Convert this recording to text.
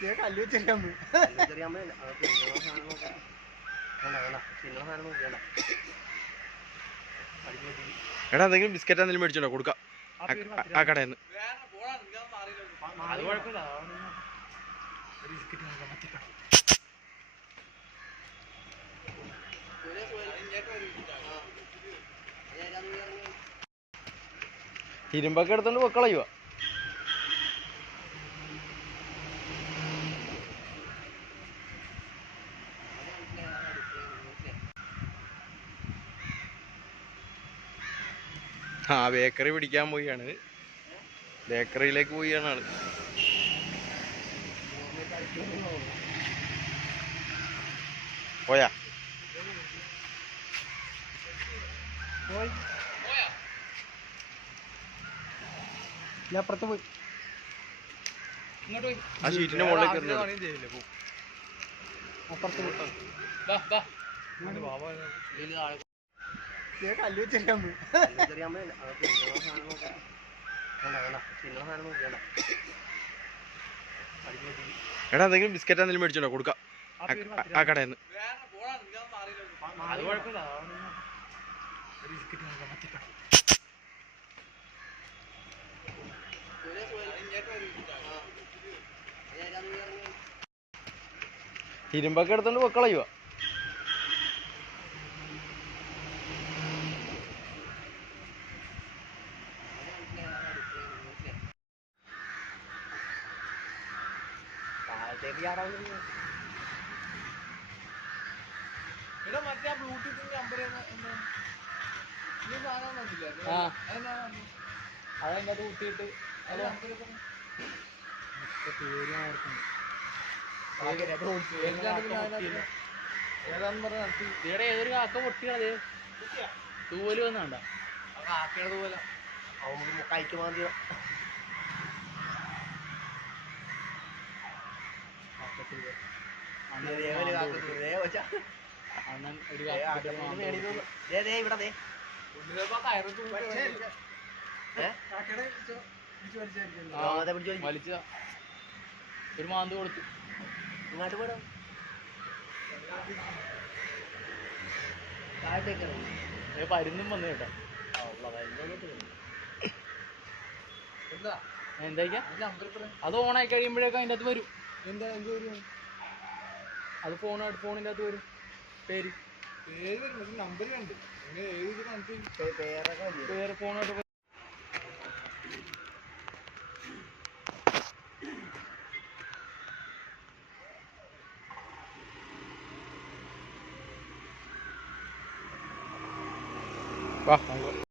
കല്ല് സാധനം എടാ എന്തെങ്കിലും ബിസ്ക്കറ്റ് എന്തെങ്കിലും മേടിച്ചോണ്ടോ കൊടുക്കാം. ആ- കടയിൽ നിന്ന് എടുത്തോണ്ട് പൊക്കളയുക ആ ബേക്കറി പിടിക്കാൻ പോയാണ് ബേക്കറിയിലേക്ക് പോയാണ് ആൾ. പോയാ? ഞാൻ അപ്പുറത്ത് പോയി. ആ ഷീറ്റിന്റെ മുകളിലേക്ക് അപ്പുറത്ത് പോയി. കല്ല് പോയി വേണ്ട തിന്നുന്ന എടാ എന്തെങ്കിലും ബിസ്ക്കറ്റ് എന്തെങ്കിലും മേടിച്ചോണ്ടോ കൊടുക്കാം. ആ- കടയിൽ നിന്ന് അത് കുഴപ്പമില്ല ഇരുമ്പൊക്കെ എടുത്തോണ്ട് പൊക്കളയുക താഴത്തേക്ക് ചാടാൻ അതതിനകത്ത് കുത്തിയിട്ട് ഏതാന്ന് പറഞ്ഞ നടത്തി ഇവിടെ ഏതൊരു കാക്ക പൊട്ടിയാണത് തൂവൽ വന്നാണ്ട ആക്കണത് പോലെ അവൻ കൈക്ക് മാന്തി അണ്ണൻ ഒരു ദേ ഏ? ആ, ആ, ദേ. വലിച്ച ഒരു മാന്ത് കൊടുത്തു. ഇങ്ങോട്ട് പോടാ. പരുന്നും വന്നു കേട്ടോ. എന്താ? അത് ഓണായി കഴിയുമ്പോഴേക്കും അതിന്റെ അകത്ത് വരും. എന്താ എന്ത് വരും അത് ഫോൺ ഫോണിന്റെ അകത്ത് വരും. പേര്? പേര് വരും പക്ഷെ നമ്പർ കണ്ട്. ഏത് കണക്ക് പേ- പേരൊക്കെ മതി. പേര് ഫോണായിട്ട് വാ